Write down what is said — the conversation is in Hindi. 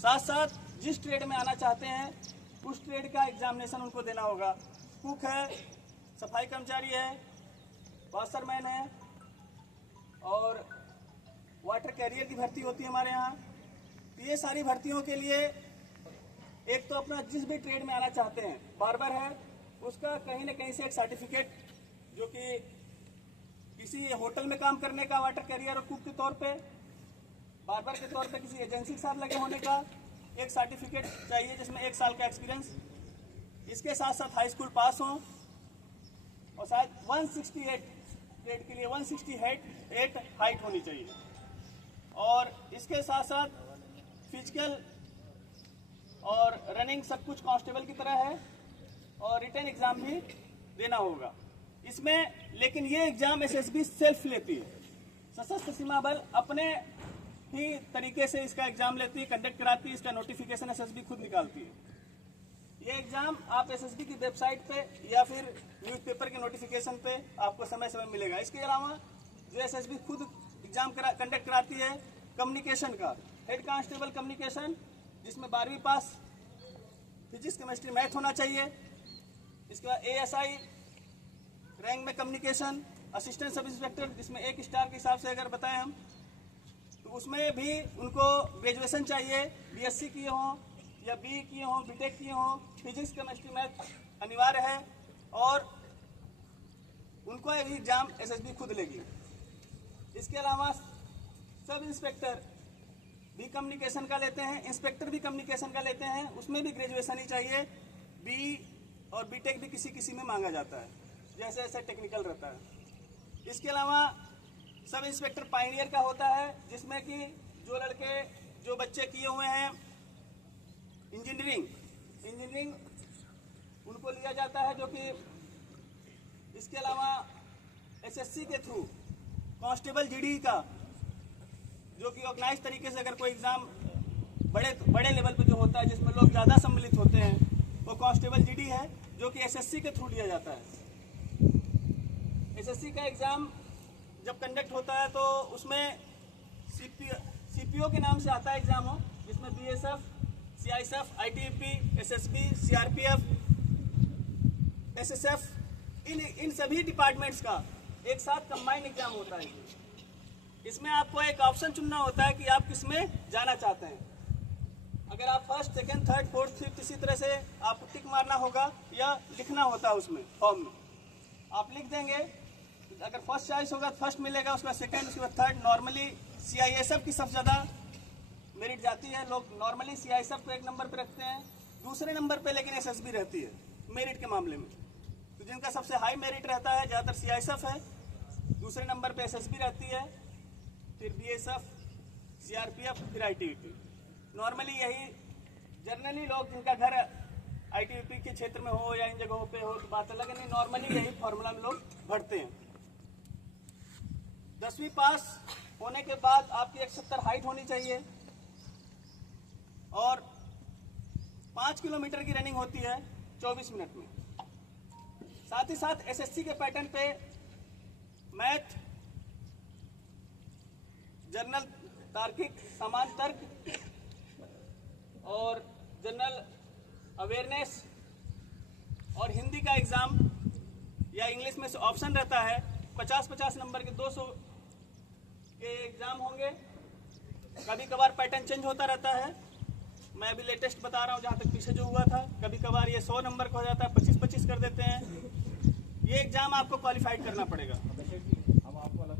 साथ साथ जिस ट्रेड में आना चाहते हैं उस ट्रेड का एग्जामिनेशन उनको देना होगा। कुक है, सफाई कर्मचारी है, वाशरमैन है और वाटर कैरियर की भर्ती होती है हमारे यहाँ। तो ये सारी भर्तियों के लिए एक तो अपना जिस भी ट्रेड में आना चाहते हैं, बार्बर है, उसका कहीं ना कहीं से एक सर्टिफिकेट जो कि किसी होटल में काम करने का वाटर कैरियर और कुक के तौर पे, बार्बर के तौर पे किसी एजेंसी के साथ लगे होने का एक सर्टिफिकेट चाहिए जिसमें 1 साल का एक्सपीरियंस। इसके साथ साथ हाई स्कूल पास हों और शायद 168 ट्रेड के लिए 168 हाइट होनी चाहिए। और इसके साथ साथ फिजिकल और रनिंग सब कुछ कांस्टेबल की तरह है और रिटन एग्जाम भी देना होगा इसमें। लेकिन ये एग्जाम एसएसबी सेल्फ लेती है, सशस्त्र सीमा बल अपने ही तरीके से इसका एग्जाम लेती है, कंडक्ट कराती है। इसका नोटिफिकेशन एसएसबी खुद निकालती है। ये एग्जाम आप एसएसबी की वेबसाइट पे या फिर न्यूज़पेपर के नोटिफिकेशन पे आपको समय समय मिलेगा। इसके अलावा जो एसएसबी खुद एग्जाम कंडक्ट कराती है कम्युनिकेशन का, हेड कांस्टेबल कम्युनिकेशन, जिसमें 12वीं पास फिजिक्स केमिस्ट्री मैथ होना चाहिए। इसके बाद एएसआई रैंक में कम्युनिकेशन, असिस्टेंट सब इंस्पेक्टर जिसमें 1 स्टार के हिसाब से अगर बताएं हम तो उसमें भी उनको ग्रेजुएशन चाहिए, बीएससी किए हों या बी किए हों, बीटेक किए हों, फिजिक्स केमिस्ट्री मैथ अनिवार्य है और उनको ये एग्जाम एसएसबी खुद लेगी। इसके अलावा सब इंस्पेक्टर भी कम्युनिकेशन का लेते हैं, इंस्पेक्टर भी कम्युनिकेशन का लेते हैं, उसमें भी ग्रेजुएशन ही चाहिए। बी और बीटेक भी किसी किसी में मांगा जाता है, जैसे जैसे टेक्निकल रहता है। इसके अलावा सब इंस्पेक्टर पायनियर का होता है, जिसमें कि जो बच्चे किए हुए हैं इंजीनियरिंग उनको लिया जाता है, जो कि इसके अलावा एसएससी के थ्रू कांस्टेबल जीडी का, जो कि ऑर्गेनाइज तरीके से अगर कोई एग्जाम बड़े लेवल पे जो होता है जिसमें लोग ज़्यादा सम्मिलित होते हैं, वो कांस्टेबल जीडी है, जो कि एसएससी के थ्रू लिया जाता है। एसएससी का एग्ज़ाम जब कंडक्ट होता है तो उसमें सीपीओ के नाम से आता है एग्ज़ाम हो, जिसमें BSF, CISF, ITBP, SSB, CRPF, SSF, इन सभी डिपार्टमेंट्स का एक साथ कंबाइंड एग्जाम होता है। इसमें आपको एक ऑप्शन चुनना होता है कि आप किस में जाना चाहते हैं। अगर आप first, second, third, fourth, fifth इसी तरह से आपको टिक मारना होगा या लिखना होता है उसमें फॉर्म में। आप लिख देंगे, अगर फर्स्ट चॉइस होगा तो फर्स्ट मिलेगा, उसके बाद सेकंड, उसके बाद थर्ड। नॉर्मली सीआईएसएफ की सबसे ज़्यादा मेरिट जाती है, लोग नॉर्मली सीआईएसएफ को 1 नंबर पे रखते हैं, दूसरे नंबर पे लेकिन एसएसबी रहती है मेरिट के मामले में। तो जिनका सबसे हाई मेरिट रहता है ज़्यादातर सीआईएसएफ है, दूसरे नंबर पे एसएसबी रहती है, फिर बीएसएफ, सीआरपीएफ, फिर आईटीबीपी। नॉर्मली यही जनरली लोग जिनका घर आईटीबीपी के क्षेत्र में हो या इन जगहों पे हो तो बात अलग है, नहीं नॉर्मली यही फॉर्मूला में लोग भरते हैं। 10वीं पास होने के बाद आपकी 170 हाइट होनी चाहिए और 5 किलोमीटर की रनिंग होती है 24 मिनट में। साथ ही साथ एसएससी के पैटर्न पे मैथ, जनरल तार्किक, सामान्य तर्क और जनरल अवेयरनेस और हिंदी का एग्जाम या इंग्लिश में से ऑप्शन रहता है। 50-50 नंबर के 200 के एग्जाम होंगे। कभी कभार पैटर्न चेंज होता रहता है, मैं अभी लेटेस्ट बता रहा हूँ जहाँ तक पीछे जो हुआ था। कभी कभार ये 100 नंबर का हो जाता है, 25-25 कर देते हैं। ये एग्जाम आपको क्वालिफाइड करना पड़ेगा। हम आपको अलग